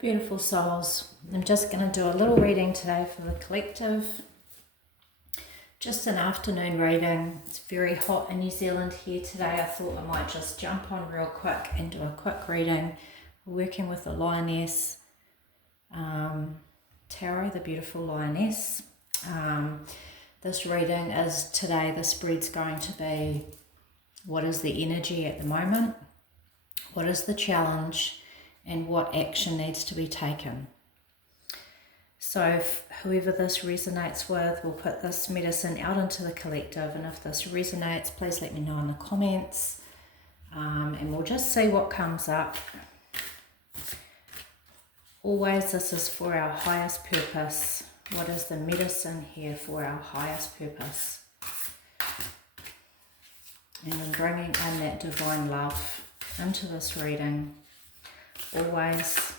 Beautiful souls. I'm just going to do a little reading today for the collective. Just an afternoon reading. It's very hot in New Zealand here today. I thought I might just jump on real quick and do a quick reading. We're working with the Lioness Tarot, the beautiful Lioness. This reading is today, the spread's going to be what is the energy at the moment, what is the challenge, and what action needs to be taken. So if whoever this resonates with, we'll put this medicine out into the collective, and if this resonates, please let me know in the comments, and we'll just see what comes up. Always this is for our highest purpose. What is the medicine here for our highest purpose? And then bringing in that divine love into this reading, always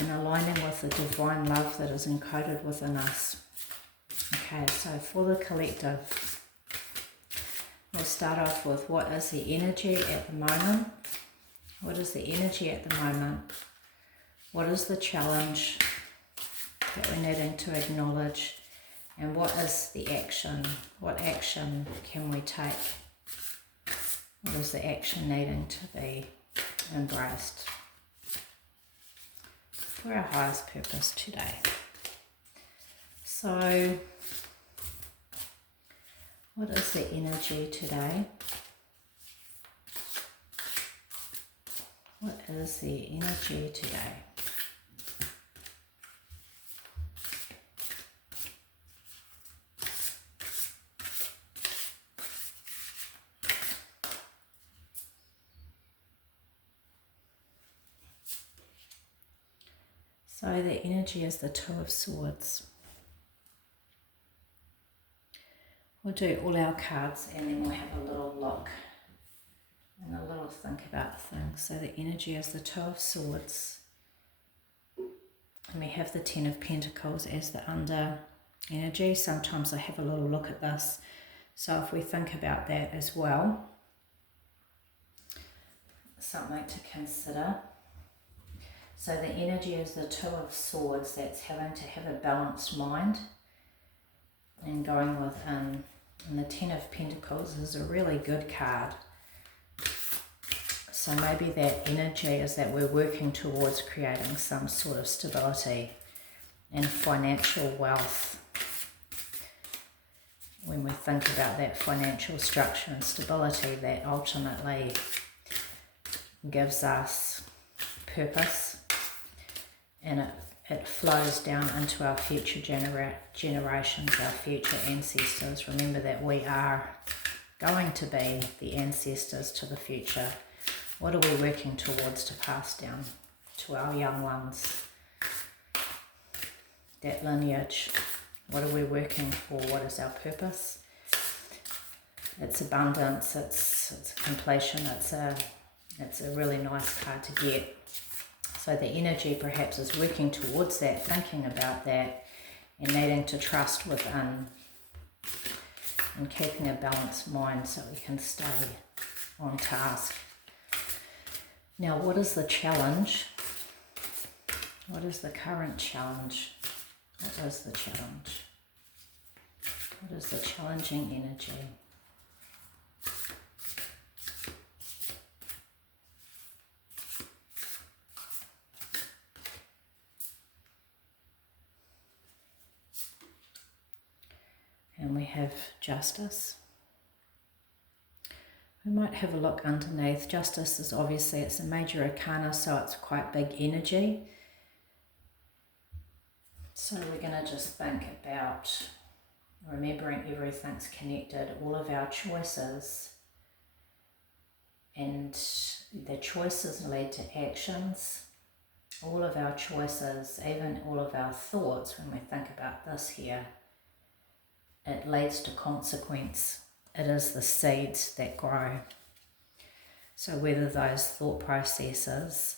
in aligning with the divine love that is encoded within us. Okay, so for the collective, we'll start off with what is the energy at the moment? What is the energy at the moment? What is the challenge that we're needing to acknowledge? And what is the action? What action can we take? What is the action needing to be embraced for our highest purpose today? So, what is the energy today? What is the energy today? So the energy is the Two of Swords. We'll do all our cards and then we'll have a little look and a little think about things. So the energy is the Two of Swords. And we have the Ten of Pentacles as the under energy. Sometimes I have a little look at this. So if we think about that as well, something to consider. So the energy is the Two of Swords. That's having to have a balanced mind and going within. And the Ten of Pentacles is a really good card. So maybe that energy is that we're working towards creating some sort of stability and financial wealth. When we think about that financial structure and stability, that ultimately gives us purpose, and it flows down into our future generations, our future ancestors. Remember that we are going to be the ancestors to the future. What are we working towards to pass down to our young ones? That lineage. What are we working for? What is our purpose? It's abundance, it's completion, it's a really nice card to get. So the energy perhaps is working towards that, thinking about that, and needing to trust within and keeping a balanced mind so we can stay on task. Now, what is the challenge? What is the current challenge? What is the challenge? What is the challenging energy? And we have Justice. We might have a look underneath. Justice is obviously, it's a major arcana, so it's quite big energy. So we're going to just think about remembering everything's connected, all of our choices, and the choices lead to actions. All of our choices, even all of our thoughts, when we think about this here, it leads to consequence. It is the seeds that grow. So whether those thought processes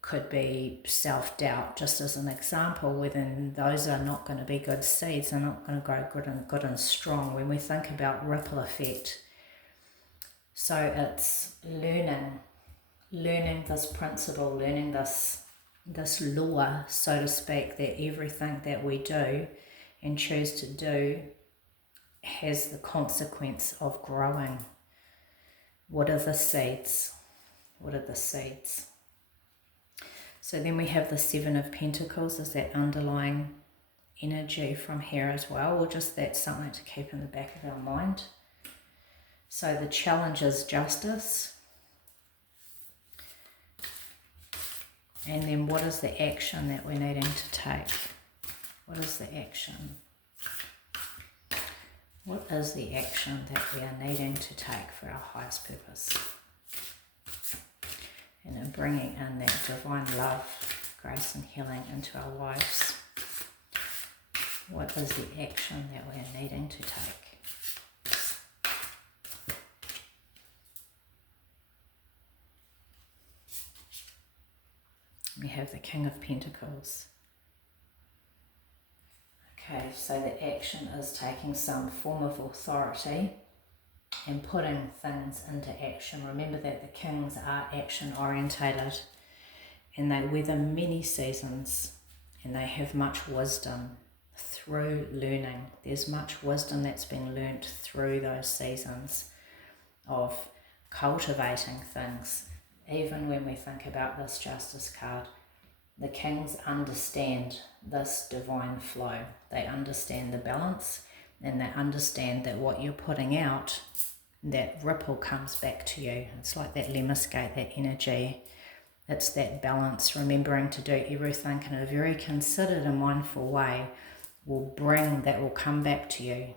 could be self-doubt, just as an example, whether those are not going to be good seeds, they're not going to grow good and strong. When we think about ripple effect, So it's learning this principle, learning this law, so to speak, that everything that we do and choose to do has the consequence of growing. What are the seeds? What are the seeds? So then we have the Seven of Pentacles as that underlying energy from here as well, or just that's something to keep in the back of our mind. So the challenge is justice. And then what is the action that we're needing to take? What is the action? What is the action that we are needing to take for our highest purpose? And in bringing in that divine love, grace and healing into our lives. What is the action that we are needing to take? We have the King of Pentacles. Okay, so the action is taking some form of authority and putting things into action. Remember that the kings are action orientated and they weather many seasons and they have much wisdom through learning. There's much wisdom that's been learnt through those seasons of cultivating things. Even when we think about this Justice card, the kings understand this divine flow. They understand the balance and they understand that what you're putting out, that ripple comes back to you. It's like that lemniscate, that energy. It's that balance, remembering to do everything in a very considered and mindful way will come back to you.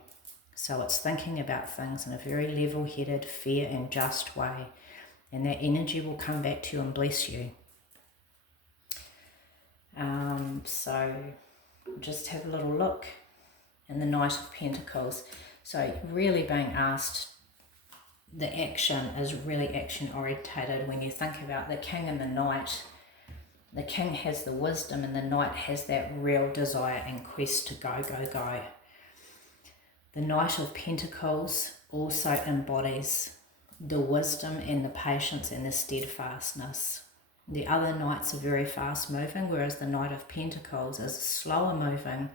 So it's thinking about things in a very level-headed, fair and just way. And that energy will come back to you and bless you. So just have a little look in the Knight of Pentacles. So really being asked, the action is really action orientated. When you think about the king and the knight, the king has the wisdom and the knight has that real desire and quest to go, go, go. The Knight of Pentacles also embodies the wisdom and the patience and the steadfastness. The other knights are very fast moving, whereas the Knight of Pentacles is slower moving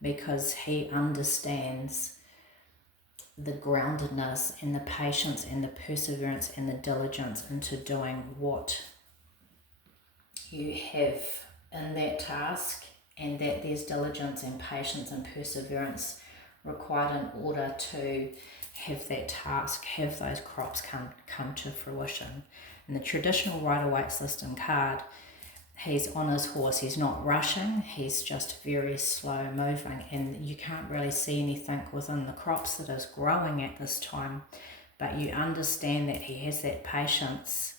because he understands the groundedness and the patience and the perseverance and the diligence into doing what you have in that task, and that there's diligence and patience and perseverance required in order to have that task, have those crops come to fruition. In the traditional Rider-Waite system card, he's on his horse, he's not rushing, he's just very slow moving, and you can't really see anything within the crops that is growing at this time, but you understand that he has that patience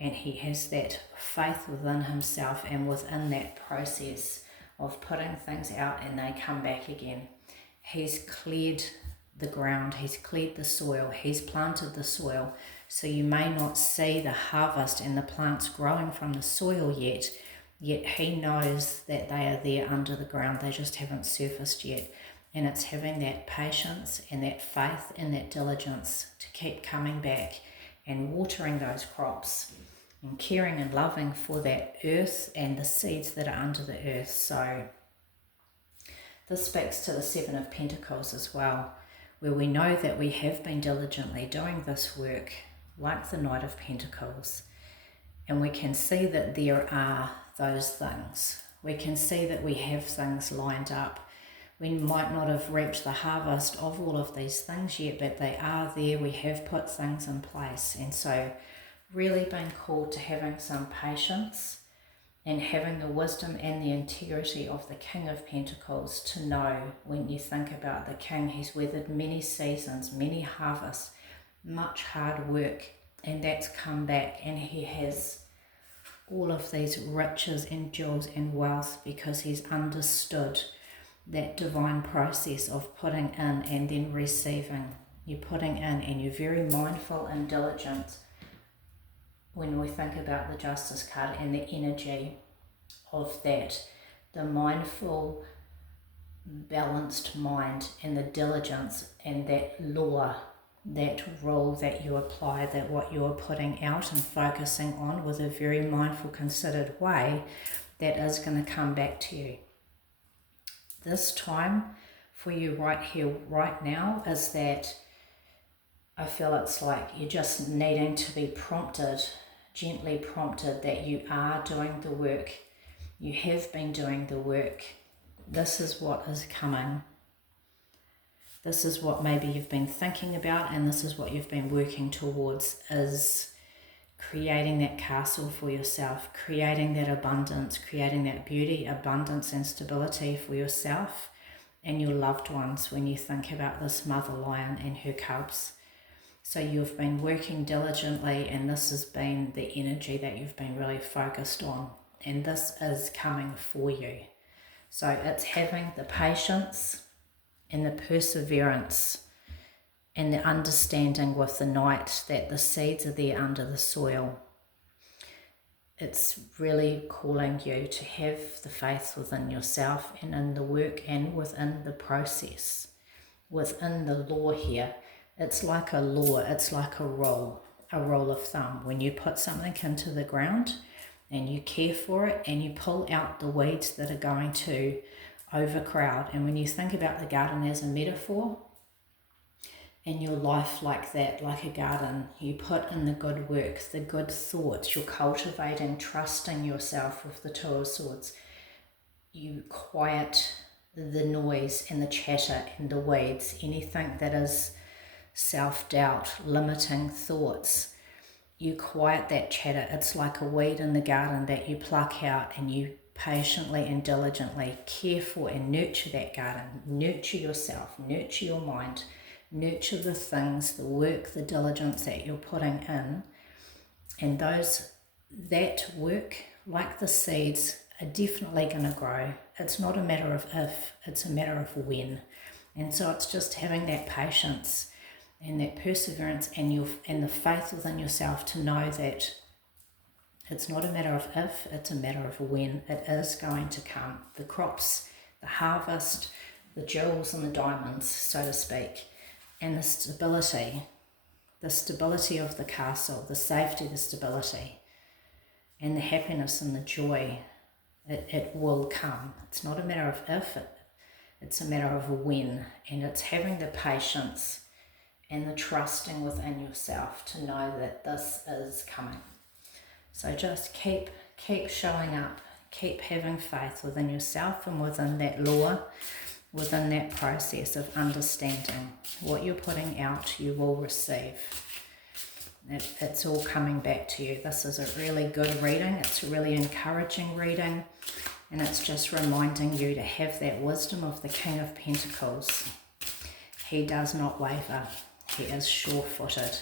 and he has that faith within himself and within that process of putting things out and they come back again. He's cleared the ground, he's cleared the soil, he's planted the soil, so you may not see the harvest and the plants growing from the soil yet he knows that they are there under the ground, they just haven't surfaced yet. And it's having that patience and that faith and that diligence to keep coming back and watering those crops and caring and loving for that earth and the seeds that are under the earth. So this speaks to the Seven of Pentacles as well, where we know that we have been diligently doing this work like the Knight of Pentacles, and we can see that there are those things. We can see that we have things lined up. We might not have reaped the harvest of all of these things yet, but they are there. We have put things in place, and so really being called to having some patience and having the wisdom and the integrity of the King of Pentacles to know, when you think about the King, he's weathered many seasons, many harvests, much hard work, and that's come back, and he has all of these riches and jewels and wealth because he's understood that divine process of putting in and then receiving. You're putting in and you're very mindful and diligent when we think about the Justice card and the energy of that, the mindful, balanced mind and the diligence and that law that rule that you apply, that what you're putting out and focusing on with a very mindful, considered way, that is going to come back to you. This time for you right here, right now, is that I feel it's like you're just needing to be prompted, gently prompted, that you are doing the work. You have been doing the work. This is what is coming. This is what maybe you've been thinking about, and this is what you've been working towards, is creating that castle for yourself, creating that abundance, creating that beauty, abundance and stability for yourself and your loved ones when you think about this mother lion and her cubs. So you've been working diligently, and this has been the energy that you've been really focused on, and this is coming for you. So it's having the patience and the perseverance and the understanding with the night that the seeds are there under the soil. It's really calling you to have the faith within yourself and in the work and within the process, within the law here. It's like a law, it's like a rule of thumb. When you put something into the ground and you care for it and you pull out the weeds that are going to overcrowd. And when you think about the garden as a metaphor, in your life like that, like a garden, you put in the good work, the good thoughts, you're cultivating, trusting yourself with the Two of Swords. You quiet the noise and the chatter and the weeds, anything that is self-doubt, limiting thoughts. You quiet that chatter. It's like a weed in the garden that you pluck out, and you patiently and diligently care for and nurture that garden. Nurture yourself, nurture your mind, nurture the things, the work, the diligence that you're putting in. And that work, like the seeds, are definitely going to grow. It's not a matter of if, it's a matter of when. And so it's just having that patience and that perseverance and the faith within yourself to know that it's not a matter of if, it's a matter of when. It is going to come. The crops, the harvest, the jewels and the diamonds, so to speak, and the stability of the castle, the safety, the stability, and the happiness and the joy, it will come. It's not a matter of if, it's a matter of when, and it's having the patience and the trusting within yourself to know that this is coming. So just keep showing up, keep having faith within yourself and within that law, within that process of understanding what you're putting out, you will receive. It's all coming back to you. This is a really good reading. It's a really encouraging reading, and it's just reminding you to have that wisdom of the King of Pentacles. He does not waver. He is sure-footed.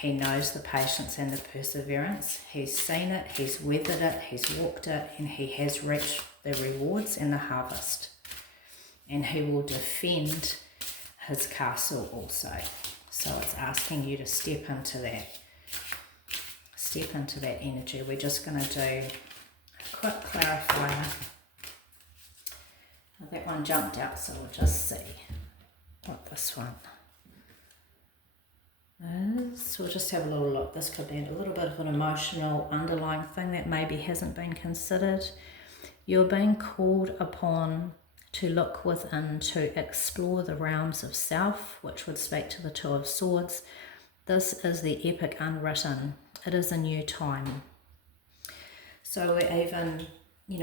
He knows the patience and the perseverance. He's seen it, he's weathered it, he's walked it, and he has reached the rewards and the harvest. And he will defend his castle also. So it's asking you to step into that energy. We're just going to do a quick clarifier. That one jumped out, so we'll just see what this one is. We'll just have a little look. This could be a little bit of an emotional underlying thing that maybe hasn't been considered. You're being called upon to look within, to explore the realms of self, which would speak to the Two of Swords. This is the epic unwritten. It is a new time. So we're even,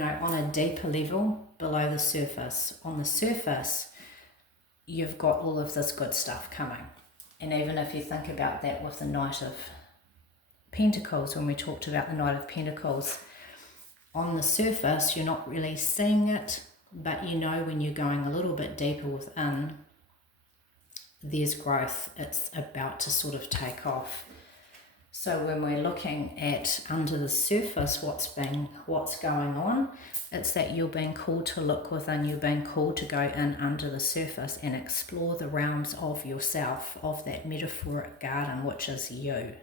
on a deeper level below the surface. On the surface, you've got all of this good stuff coming. And even if you think about that with the Knight of Pentacles, when we talked about the Knight of Pentacles, on the surface, you're not really seeing it, but when you're going a little bit deeper within, there's growth. It's about to sort of take off. So when we're looking at under the surface what's going on, it's that you're being called to look within, you're being called to go in under the surface and explore the realms of yourself, of that metaphoric garden, which is you.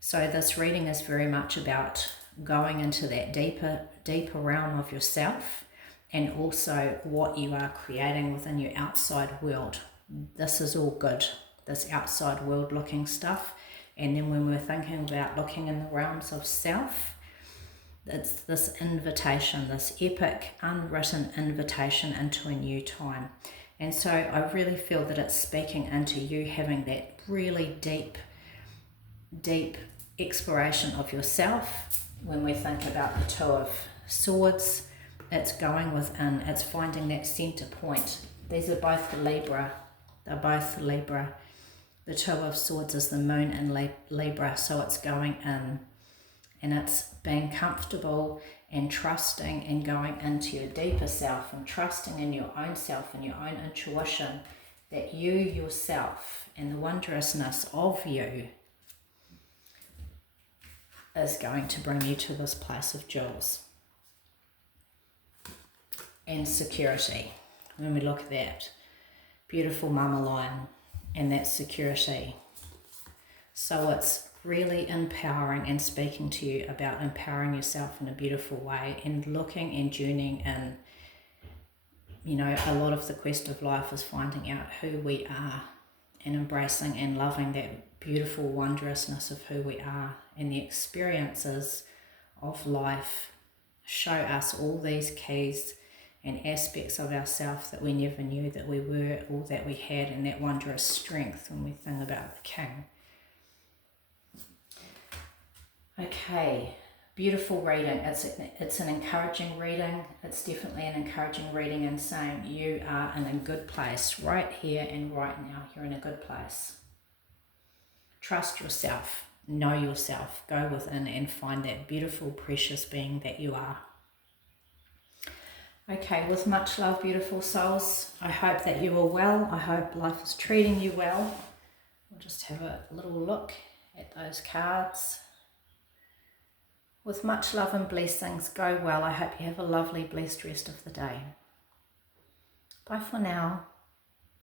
So this reading is very much about going into that deeper realm of yourself, and also what you are creating within your outside world. This is all good. this outside world looking stuff. And then when we're thinking about looking in the realms of self, it's this invitation, this epic unwritten invitation into a new time. And so I really feel that it's speaking into you having that really deep exploration of yourself. When we think about the Two of Swords, it's going within, it's finding that center point. These are both Libra. They're both Libra. The Two of Swords is the moon in Libra, so it's going in. And it's being comfortable and trusting and going into your deeper self and trusting in your own self and your own intuition that you yourself and the wondrousness of you is going to bring you to this place of jewels and security. When we look at that beautiful mama lion and that security. So it's really empowering and speaking to you about empowering yourself in a beautiful way and looking and journeying in. You know, a lot of the quest of life is finding out who we are and embracing and loving that beautiful wondrousness of who we are, and the experiences of life show us all these keys and aspects of ourselves that we never knew that we were or that we had, and that wondrous strength when we think about the King. Okay, beautiful reading. It's an encouraging reading. It's definitely an encouraging reading and saying you are in a good place right here and right now. You're in a good place. Trust yourself. Know yourself. Go within and find that beautiful, precious being that you are. Okay, with much love, beautiful souls. I hope that you are well. I hope life is treating you well. We'll just have a little look at those cards. With much love and blessings, go well. I hope you have a lovely, blessed rest of the day. Bye for now.